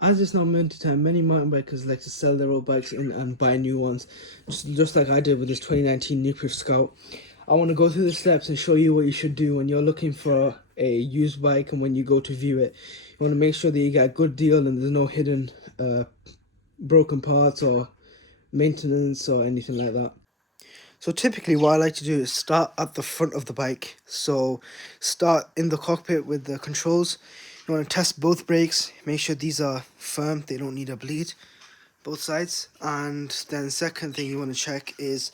As it's now minted time, many mountain bikers like to sell their old bikes in and buy new ones, just like I did with this 2019 Nuclear Scout. I want to go through the steps and show you what you should do when you're looking for a used bike and when you go to view it. You want to make sure that you get a good deal and there's no hidden broken parts or maintenance or anything like that. So typically what I like to do is start at the front of the bike. So start in the cockpit with the controls. You want to test both brakes, make sure these are firm, they don't need a bleed, both sides. And then second thing you want to check is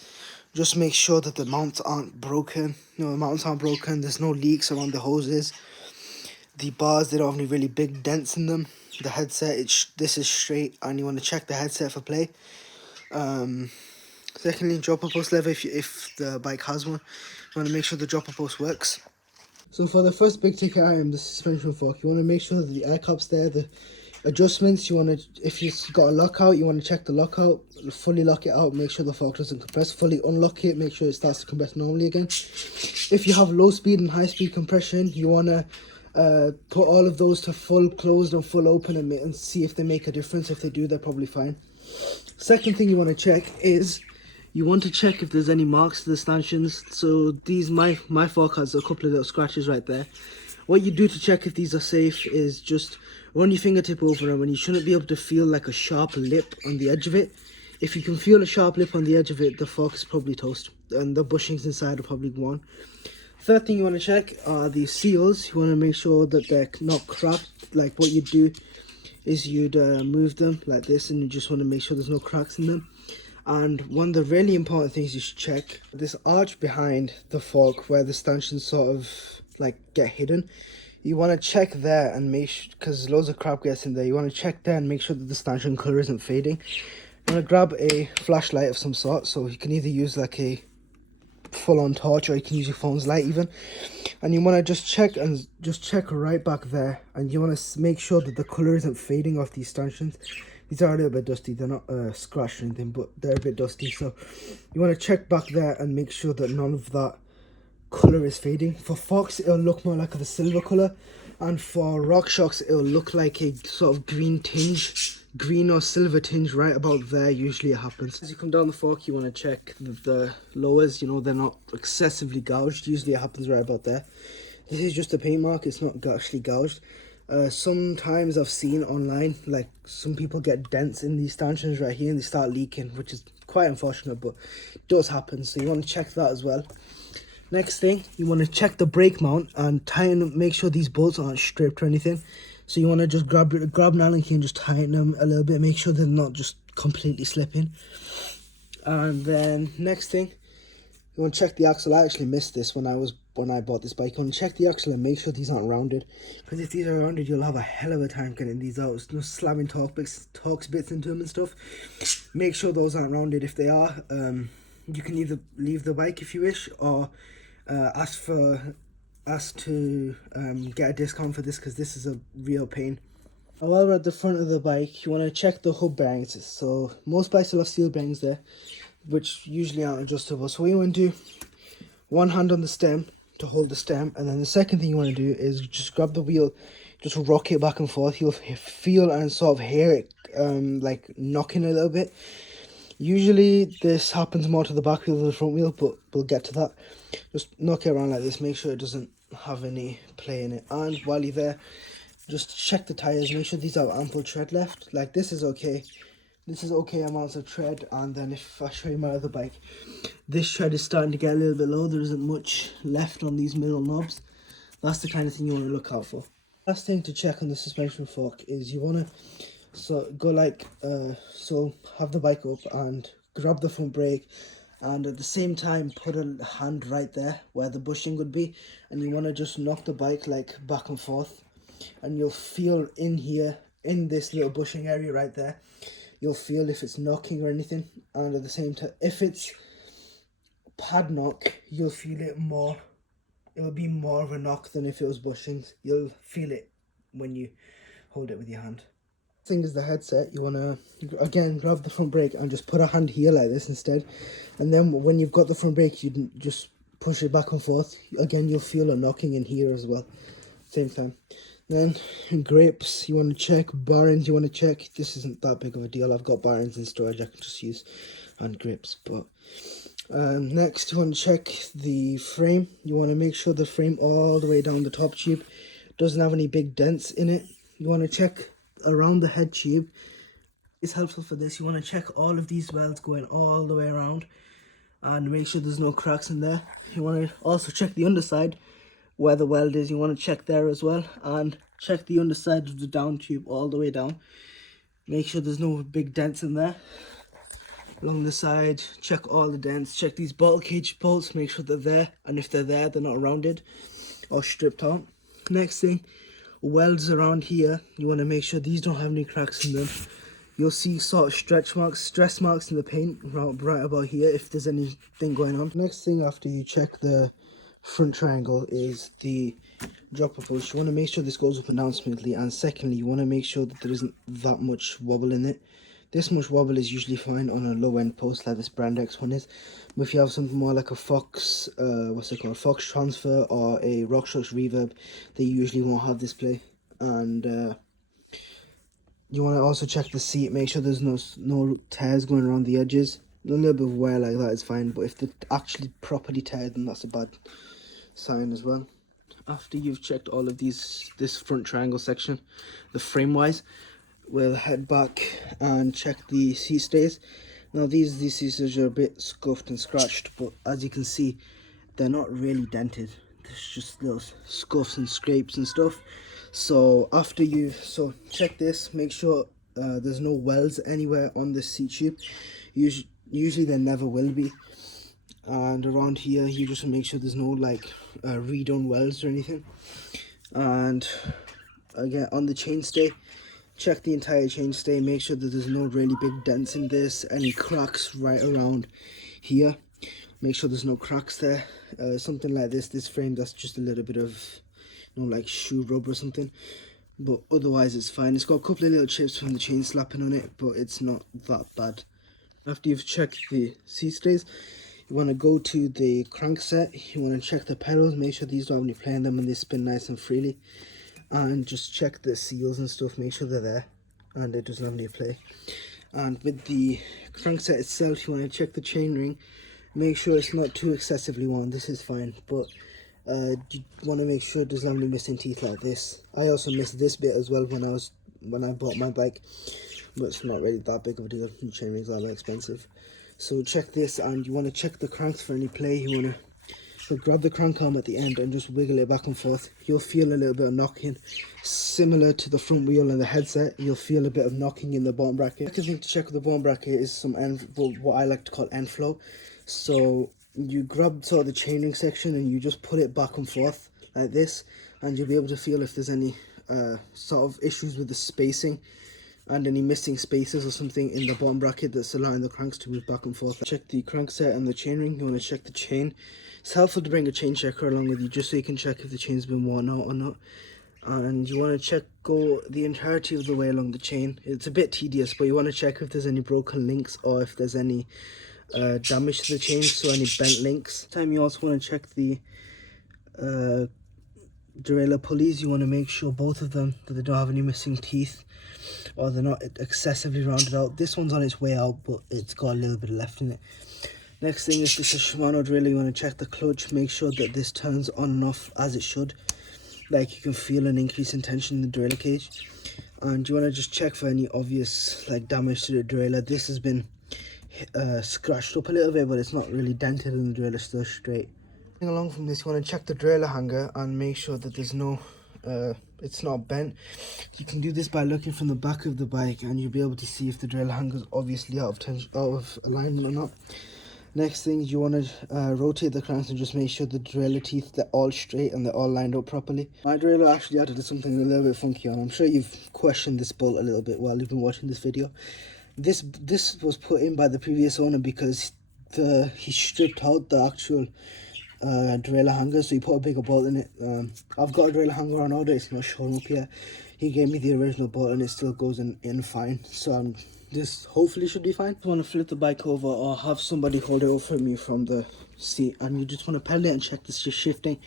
just make sure that the mounts aren't broken. No, the mounts aren't broken, there's no leaks around the hoses. The bars, they don't have any really big dents in them. The headset, this is straight, and you want to check the headset for play. Secondly, dropper post lever, if the bike has one, you want to make sure the dropper post works. So for the first big ticket item, the suspension fork, you want to make sure that the air cap's there, the adjustments, you want to, if you've got a lockout, you want to check the lockout, fully lock it out, make sure the fork doesn't compress, fully unlock it, make sure it starts to compress normally again. If you have low speed and high speed compression, you want to put all of those to full closed and full open and see if they make a difference. If they do, they're probably fine. Second thing you want to check is you want to check if there's any marks to the stanchions. So these, my fork has a couple of little scratches right there. What you do to check if these are safe is just run your fingertip over them, and you shouldn't be able to feel like a sharp lip on the edge of it. If you can feel a sharp lip on the edge of it, the fork is probably toast and the bushings inside are probably gone. Third thing you want to check are the seals. You want to make sure that they're not cracked. Like what you do is you'd move them like this, and you just want to make sure there's no cracks in them. And one of the really important things you should check, this arch behind the fork where the stanchions sort of like get hidden. You want to check there and make sure, because loads of crap gets in there, you want to check there and make sure that the stanchion color isn't fading. You want to grab a flashlight of some sort, so you can either use like a full-on torch or you can use your phone's light even, and you want to just check right back there, and you want to make sure that the color isn't fading off these stanchions. These are a little bit dusty, they're not scratched or anything, but they're a bit dusty, so you want to check back there and make sure that none of that color is fading. For Fox it'll look more like the silver color, and for RockShox it'll look like a sort of green or silver tinge right about there. Usually it happens as you come down the fork. You want to check the lowers, you know, they're not excessively gouged. Usually it happens right about there. This is just a paint mark, it's not actually gouged. Sometimes I've seen online like some people get dents in these stanchions right here and they start leaking, which is quite unfortunate, but it does happen, so you want to check that as well. Next thing, you want to check the brake mount and tighten, make sure these bolts aren't stripped or anything. So you want to just grab an Allen key and just tighten them a little bit, make sure they're not just completely slipping. And then next thing, you want to check the axle. I actually missed this when I bought this bike. You want to check the axle and make sure these aren't rounded, because if these are rounded, you'll have a hell of a time getting these out. It's just slamming Torx bits into them and stuff. Make sure those aren't rounded. If they are, you can either leave the bike if you wish, or ask to get a discount for this, because this is a real pain. While we're at the front of the bike, you want to check the hub bearings. So most bikes will have steel bearings there, which usually aren't adjustable. So what you want to do, one hand on the stem to hold the stem, and then the second thing you want to do is just grab the wheel, just rock it back and forth. You'll feel and sort of hear it like knocking a little bit. Usually this happens more to the back wheel than the front wheel, but we'll get to that. Just knock it around like this, make sure it doesn't have any play in it. And while you're there, just check the tires, make sure these have ample tread left. Like this is okay. This is okay amounts of tread. And then if I show you my other bike, this tread is starting to get a little bit low. There isn't much left on these middle knobs. That's the kind of thing you want to look out for. Last thing to check on the suspension fork is you want to go like so, have the bike up and grab the front brake, and at the same time put a hand right there where the bushing would be, and you want to just knock the bike like back and forth, and you'll feel in here, in this little bushing area right there, you'll feel if it's knocking or anything. And at the same time, if it's pad knock, you'll feel it more. It'll be more of a knock than if it was bushings. You'll feel it when you hold it with your hand. Thing is the headset. You want to again grab the front brake and just put a hand here like this instead, and then when you've got the front brake, you just push it back and forth. Again, you'll feel a knocking in here as well, same time. Then grips, you want to check. Bearings, you want to check. This isn't that big of a deal. I've got bearings in storage I can just use, and grips. But next, you want to check the frame. You want to make sure the frame all the way down the top tube doesn't have any big dents in it. You want to check around the head tube. It's helpful for this. You want to check all of these welds going all the way around and make sure there's no cracks in there. You want to also check the underside where the weld is. You want to check there as well, and check the underside of the down tube all the way down. Make sure there's no big dents in there. Along the side, check all the dents. Check these bottle cage bolts, make sure they're there, and if they're there, they're not rounded or stripped out. Next thing, welds around here, you want to make sure these don't have any cracks in them. You'll see sort of stress marks in the paint right about here if there's anything going on. Next thing after you check the front triangle is the dropper post. You want to make sure this goes up and down smoothly, and secondly, you want to make sure that there isn't that much wobble in it. This much wobble is usually fine on a low end post like this Brand X one is, but if you have something more like a Fox, Fox Transfer or a RockShox Reverb, they usually won't have this play. And you want to also check the seat, make sure there's no tears going around the edges. A little bit of wear like that is fine, but if they're actually properly teared, then that's a bad sign as well. After you've checked all of this front triangle section, the frame wise, we'll head back and check the seat stays. Now these seat stays are a bit scuffed and scratched, but as you can see, they're not really dented. There's just little scuffs and scrapes and stuff. So after you check this, make sure there's no welds anywhere on the seat tube. Usually there never will be. And around here, you just make sure there's no like redone welds or anything. And again, on the chainstay, check the entire chainstay. Make sure that there's no really big dents in this, any cracks right around here. Make sure there's no cracks there. Something like this frame, that's just a little bit of, like shoe rub or something, but otherwise it's fine. It's got a couple of little chips from the chain slapping on it, but it's not that bad. After you've checked the seat stays, you want to go to the crankset. You want to check the pedals, make sure these don't have any play in them and they spin nice and freely, and just check the seals and stuff, make sure they're there and it doesn't have any play. And with the crankset itself, you want to check the chain ring, make sure it's not too excessively worn. This is fine, but you want to make sure it doesn't have any missing teeth like this. I also missed this bit as well when I bought my bike, but it's not really that big of a deal. Chain rings are expensive. So check this, and you want to check the cranks for any play. You want to grab the crank arm at the end and just wiggle it back and forth. You'll feel a little bit of knocking, similar to the front wheel and the headset. You'll feel a bit of knocking in the bottom bracket. The second thing to check with the bottom bracket is some what I like to call end flow. So you grab sort of the chaining section and you just put it back and forth like this, and you'll be able to feel if there's any sort of issues with the spacing and any missing spaces or something in the bottom bracket that's allowing the cranks to move back and forth. Check the crankset and the chainring. You want to check the chain. It's helpful to bring a chain checker along with you just so you can check if the chain's been worn out or not. And you want to go the entirety of the way along the chain. It's a bit tedious, but you want to check if there's any broken links or if there's any damage to the chain, so any bent links. This time you also want to check the derailleur pulleys. You want to make sure both of them that they don't have any missing teeth or they're not excessively rounded out. This one's on its way out, but it's got a little bit left in it. Next thing is this is a Shimano derailleur. You want to check the clutch, make sure that this turns on and off as it should. Like you can feel an increase in tension in the derailleur cage. And you want to just check for any obvious like damage to the derailleur. This has been scratched up a little bit, but it's not really dented and the derailleur is still straight. Along from this, you want to check the derailleur hanger and make sure that there's no it's not bent. You can do this by looking from the back of the bike and you'll be able to see if the derailleur hanger is obviously out of alignment or not. Next thing, you want to rotate the cranks and just make sure the derailleur teeth, they're all straight and they're all lined up properly. My derailleur actually added something a little bit funky on. I'm sure you've questioned this bolt a little bit while you've been watching this video. This was put in by the previous owner because he stripped out the actual derailleur hanger, so he put a bigger bolt in it. I've got a derailleur hanger on order, it's not showing up yet. He gave me the original bolt and it still goes in fine, so this hopefully should be fine. You want to flip the bike over or have somebody hold it over me from the seat, and you just want to pedal it and check this is shifting.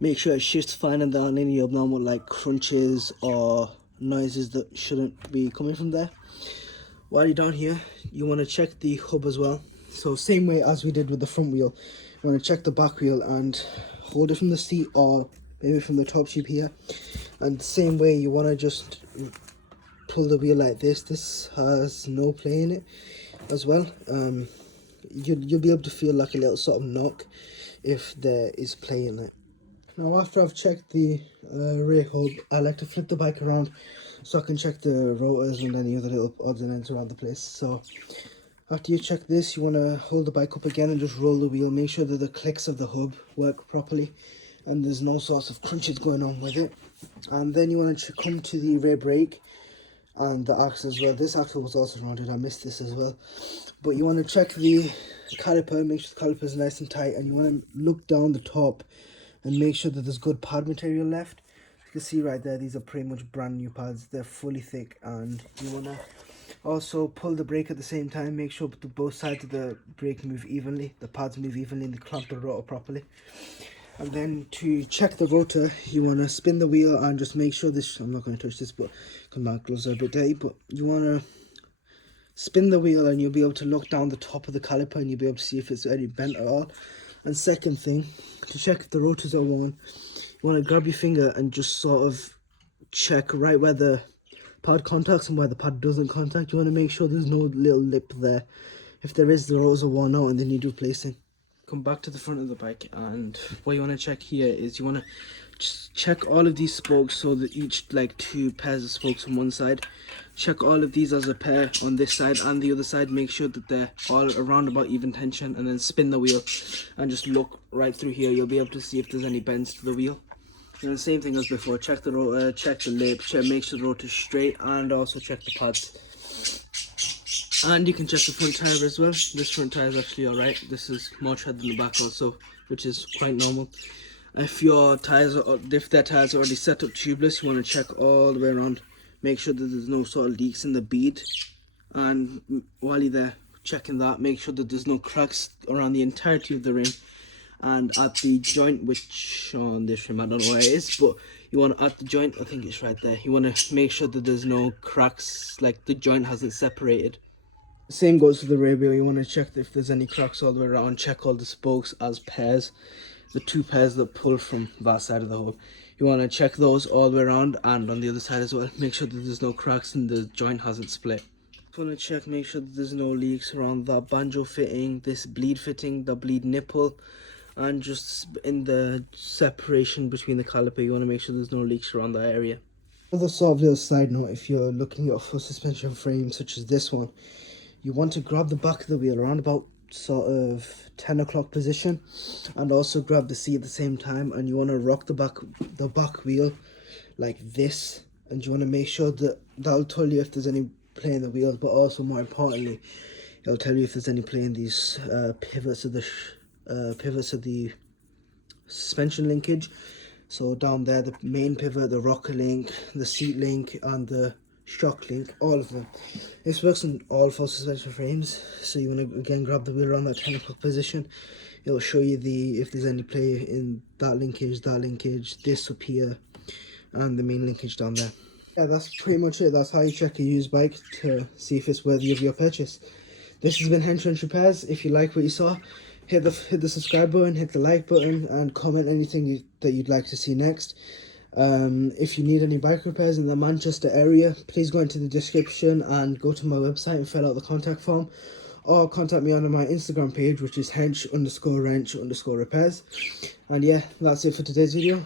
Make sure it shifts fine and there aren't any abnormal like crunches or noises that shouldn't be coming from there. While you're down here, you want to check the hub as well. So same way as we did with the front wheel, you want to check the back wheel and hold it from the seat or maybe from the top tube here. And the same way you want to just pull the wheel like this. This has no play in it as well. You'll be able to feel like a little sort of knock if there is play in it. Now after I've checked the rear hub, I like to flip the bike around so I can check the rotors and any other little odds and ends around the place. So after you check this, you want to hold the bike up again and just roll the wheel. Make sure that the clicks of the hub work properly and there's no sorts of crunches going on with it. And then you want to come to the rear brake and the axle as well. This axle was also rounded, I missed this as well. But you want to check the caliper, make sure the caliper is nice and tight, and you want to look down the top and make sure that there's good pad material left. You can see right there, these are pretty much brand new pads. They're fully thick, and you want to also pull the brake at the same time. Make sure that both sides of the brake move evenly, the pads move evenly, and they clamp the rotor properly. And then to check the rotor, you want to spin the wheel and just make sure this, I'm not going to touch this, but because my gloves are a bit dirty, but you want to spin the wheel and you'll be able to look down the top of the caliper and you'll be able to see if it's any bent at all. And second thing, to check if the rotors are worn, you want to grab your finger and just sort of check right where the pad contacts and where the pad doesn't contact. You want to make sure there's no little lip there. If there is, the rotors are worn out and they need replacing. Come back to the front of the bike, and what you want to check here is you want to just check all of these spokes, so that each like 2 pairs of spokes on one side. Check all of these as a pair on this side and the other side. Make sure that they're all around about even tension, and then spin the wheel and just look right through here. You'll be able to see if there's any bends to the wheel. And the same thing as before, check the rotor, check the lip, make sure the rotor's straight, and also check the pads. And you can check the front tire as well. This front tire is actually alright. This is more tread than the back also, which is quite normal. If your tires are, if their tires are already set up tubeless, you want to check all the way around. Make sure that there's no sort of leaks in the bead. And while you're there checking that, make sure that there's no cracks around the entirety of the rim. And at the joint, which on this rim I don't know where it is, but you want to, at the joint, I think it's right there, you want to make sure that there's no cracks, like the joint hasn't separated. Same goes for the rear wheel. You want to check if there's any cracks all the way around. Check all the spokes as pairs, the 2 pairs that pull from that side of the hub. You want to check those all the way around and on the other side as well. Make sure that there's no cracks and the joint hasn't split. You want to check, make sure that there's no leaks around that banjo fitting, this bleed fitting, the bleed nipple, and just in the separation between the caliper. You want to make sure there's no leaks around that area. Another sort of little side note, if you're looking at a full suspension frame such as this one, you want to grab the back of the wheel around about sort of 10 o'clock position, and also grab the seat at the same time, and you want to rock the back wheel like this, and you want to make sure that that'll tell you if there's any play in the wheels, but also more importantly, it'll tell you if there's any play in these pivots of the suspension linkage. So down there, the main pivot, the rocker link, the seat link, and the shock link, all of them. This works on all full suspension frames. So you want to again grab the wheel around that 10 o'clock position. It'll show you if there's any play in that linkage, this up here, and the main linkage down there. Yeah, that's pretty much it. That's how you check a used bike to see if it's worthy of your purchase. This has been Henchwench Repairs. If you like what you saw, hit the subscribe button, hit the like button, and comment anything that you'd like to see next. If you need any bike repairs in the Manchester area, please go into the description and go to my website and fill out the contact form, or contact me on my Instagram page, which is hench_wrench_repairs. And yeah, that's it for today's video.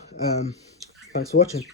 Thanks for watching.